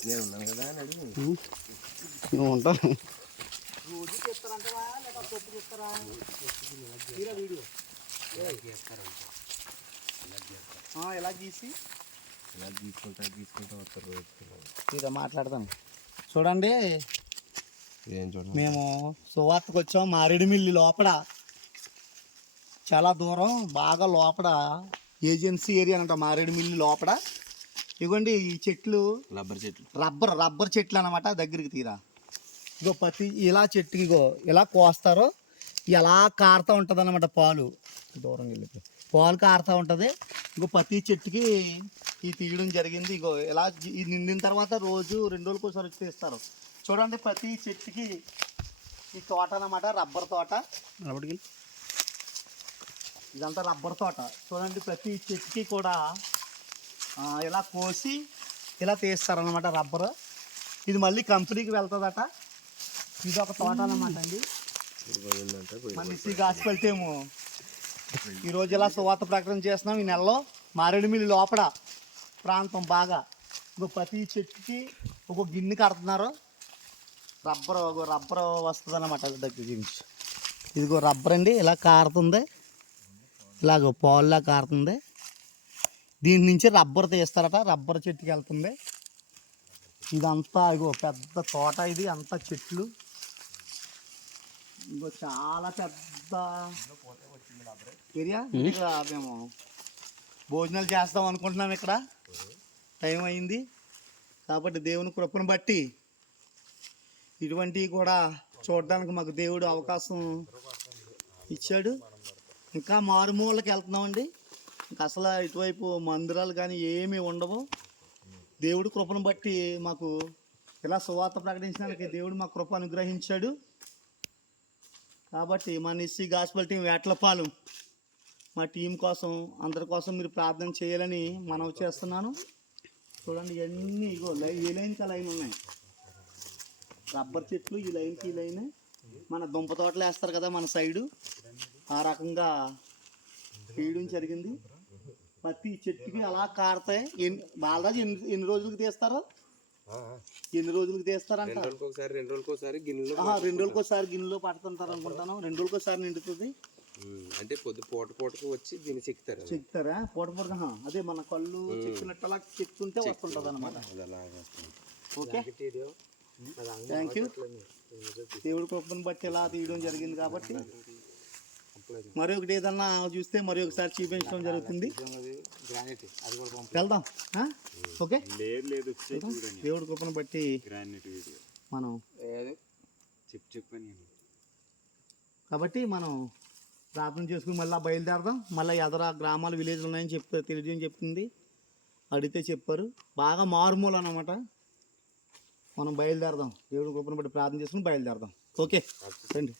నేను ఉన్నాను కదా అని అడిగి నువ్వు ఉంటావు రోజు చేస్తారంటవా లేదా తప్పు చేస్తారా తీరా వీడియో ఆ, ఎలా గీసి ఇలా తీసుకుంటా తీసుకుంటా వస్తారు రోజు మాట్లాడతాను చూడండి ఏం చూడండి? మేము సువార్తకు వచ్చాం మారేడుమిల్లి లోపల. చాలా దూరం బాగా లోపల ఏజెన్సీ ఏరియా అంట. మారేడుమిల్లి లోపల. ఇవ్వండి ఈ చెట్లు. రబ్బర్ చెట్లు. రబ్బర్ రబ్బర్ చెట్లు అనమాట దగ్గరికి తీరా. ఇగో ప్రతి ఇలా చెట్టు ఇగో ఇలా కోస్తారో ఎలా కారుతూ ఉంటుంది అనమాట పాలు. దూరం వెళ్ళిపోయి పాలు కారుతూ ఉంటుంది. ఇంకో ప్రతి చెట్టుకి ఈ తీయడం జరిగింది. ఇగో ఇలా ఇది నిండిన తర్వాత రోజు రెండు రోజులకు ఒకసారి వచ్చి తీస్తారు. చూడండి ప్రతి చెట్టుకి ఈ తోట అన్నమాట రబ్బర్ తోట. ఇదంతా రబ్బర్ తోట. చూడండి ప్రతి చెట్టుకి కూడా ఇలా కోసి ఇలా తీస్తారనమాట రబ్బర్. ఇది మళ్ళీ కంపెనీకి వెళ్తుందట. ఇది ఒక తోట అనమాట అండి. మనిషి పోయిందంటే ఈరోజు ఇలా సువార్త ప్రకటన చేస్తున్నాం. ఈ నెలలో మారేడుమిల్లి లోపల ప్రాంతం బాగా. ఇంకో ప్రతి చెట్టుకి ఒక గిన్నె కడుతున్నారు. రబ్బర్ ఒక రబ్బర్ వస్తుంది అనమాట దగ్గర నుంచి. ఇదిగో రబ్బర్ అండి ఇలా కారుతుంది. ఇలాగ పాలులా కారుతుంది. దీని నుంచి రబ్బర్ తీస్తారట రబ్బర్ చెట్టుకి వెళ్తుంది. ఇదంతా ఇగో పెద్ద తోట ఇది అంతా చెట్లు. ఇంకో చాలా పెద్ద ఏరియా? మేము భోజనాలు చేస్తాం అనుకుంటున్నాం ఇక్కడ. టైం అయింది. కాబట్టి దేవుని కృపను బట్టి ఇటువంటివి కూడా చూడడానికి మాకు దేవుడు అవకాశం ఇచ్చాడు. ఇంకా మారుమూలకి వెళ్తున్నామండి. ఇంకా అసలు ఇటువైపు మందిరాలు కానీ ఏమీ ఉండవు. దేవుడు కృపను బట్టి మాకు ఇలా సువార్త ప్రకటించడానికి దేవుడు మా కృప అనుగ్రహించాడు. కాబట్టి మా నిస్సి గాస్పల్ టీం వేట్లపాలు మా టీం కోసం అందరి కోసం మీరు ప్రార్థన చేయాలని మనవి చేస్తున్నాను. చూడండి ఇవన్నీ ఇగో లైన్ ఏ లైన్కి ఆ లైన్ ఉన్నాయి? రబ్బర్ చెట్లు ఈ లైన్కి ఈ లైన్. మన దుంప తోటలు వేస్తారు కదా మన సైడు. ఆ రకంగా తీయడం జరిగింది. ప్రతి చెట్టుకి అలా కారుతాయి ఎన్ని బాలరాజు ఎన్ని ఎన్ని రోజులకు తీస్తారు? ఎన్ని రోజులకు తీస్తారంట? ఒకసారి రెండు రోజులకు ఒకసారి గిన్నెలో రెండు రోజులకు ఒకసారి గిన్నెలో పడుతుంటారు అనుకుంటాను. రెండు రోజులకు ఒకసారి నిండుతుంది అంటే పొద్దు పూట పూటకు వచ్చి దీన్ని చెక్తారు చెక్తారా? పూట పూట అదే మన కళ్ళు చెక్కినట్టు అలా చెక్తుంటే వస్తుంటుంది అనమాట. ఓకే. థ్యాంక్ యూ దేవుడి కృపను బట్టి ఇలా తీయడం జరిగింది కాబట్టి. మరి ఒకటి ఏదన్నా చూస్తే మరి ఒకసారి చూపించడం జరుగుతుంది. వెళ్దాం. ఆ? ఓకే. లేదు లేదు వెళ్దాం. దేవుడి కృపను బట్టి గ్రానైట్ వీడియో. మనం కాబట్టి మనం ప్రార్థన చేసుకుని మళ్ళీ బయలుదేరదాం. మళ్ళీ ఎదర గ్రామాలు విలేజ్లు ఉన్నాయని చెప్తే తెలియజేయని చెప్తుంది. అడిగితే చెప్పారు. బాగా మారుమూల అన్నమాట. మనం బయలుదేరదాం. దేవుడి కృపను బట్టి ప్రార్థన చేసుకుని బయలుదేరదాం. ఓకే. రండి.